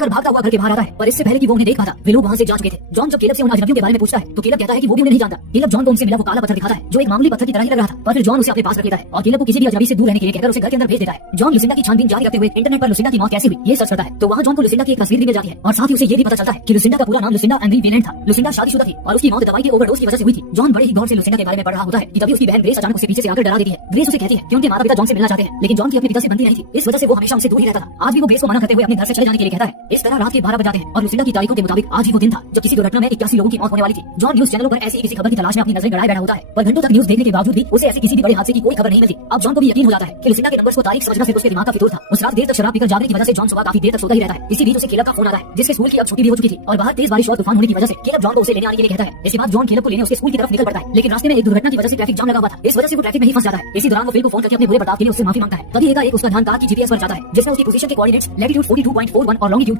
कर भागता हुआ घर के बाहर आता है, पर इससे पहले कि वो उन्हें देख पाता वे लोग वहाँ से जा चुके थे। जॉन जब केलब से उन अजनबियों के बारे में पूछता है तो केलब कहता है कि वो भी उन्हें नहीं जानता। केलब जॉन को उनसे मिला वो काला पत्थर दिखाता है जो एक मामूली पत्थर की तरह ही लग रहा था, पर फिर जॉन उसे अपने पास रख लेता है और केलब को किसी भी अजनबी से दूर रहने के लिए कहकर उसे घर के अंदर भेज देता है। जॉन लुसिंडा की छानबीन जारी रखते हुए इंटरनेट पर लुसिंडा की मौत कैसे हुई ये सर्च करता है, तो वहाँ जॉन को लुसिंडा की एक तस्वीर भी मिल जाती है और साथ ही उसे ये भी पता चलता है कि लुसिंडा का पूरा नाम लुसिंडा एंड्री वेनेंट था। लुसिंडा शादीशुदा थी और उसकी मौत दवाई की ओवरडोज की वजह से हुई थी। जॉन बड़े ही गौर से लुसिंडा के बारे में पढ़ रहा होता है कि तभी उसकी बहन ग्रेस अचानक उसे पीछे से आकर डरा देती है। ग्रेस उसे कहती है कि उनके माता पिता जॉन से मिलना चाहते हैं, लेकिन जॉन की अपने पिता से बनती नहीं थी, इस वजह से वो हमेशा उनसे दूर ही रहता था। आज भी वो ग्रेस को मना करते हुए अपने घर से चले जाने के लिए कहता है। इस तरह रात के 12 बज जाते हैं और लुसिंडा की तारीखों के मुताबिक आज ही वो दिन था जब किसी दुर्घटना में 81 लोगों की मौत होने वाली थी। जॉन न्यूज चैनलों पर ऐसी किसी खबर की तलाश में अपनी नजरें गड़ाए बैठा होता है, पर घंटों तक न्यूज देखने के बावजूद भी उसे ऐसे किसी भी बड़े हादसे की कोई खबर नहीं मिलती। अब जॉन को भी यकीन हो जाता है कि लुसिंडा के नंबर्स को तारीख समझना सिर्फ उसके दिमाग का फितूर था। उस रात देर तक शराब पीकर जागने की वजह से जॉन सुबह काफी देर तक सोता ही रहता है। इसी बीच उसे केलब का फोन आता है जिसके स्कूल की अब छुट्टी भी हो चुकी थी और बाहर तेज बारिश और तूफान होने की वजह से केलब जॉन को उसे लेने आने के लिए कहता है। इसके बाद जॉन केलब को लेने उसके स्कूल की तरफ निकल पड़ता है, लेकिन रास्ते में एक दुर्घटना की वजह से ट्रैफिक जाम लगा हुआ था। इस वजह से वो ट्रैफिक में ही फंस जाता है। इसी दौरान वो फिल को फोन करके अपने बुरे बर्ताव के लिए उससे माफी मांगता है। तभी एक उसका ध्यान कार की जीपीएस पर जाता है जिसमें उसकी पोजीशन के कोऑर्डिनेट्स लैटिट्यूड 42.41 और लॉन्गिट्यूड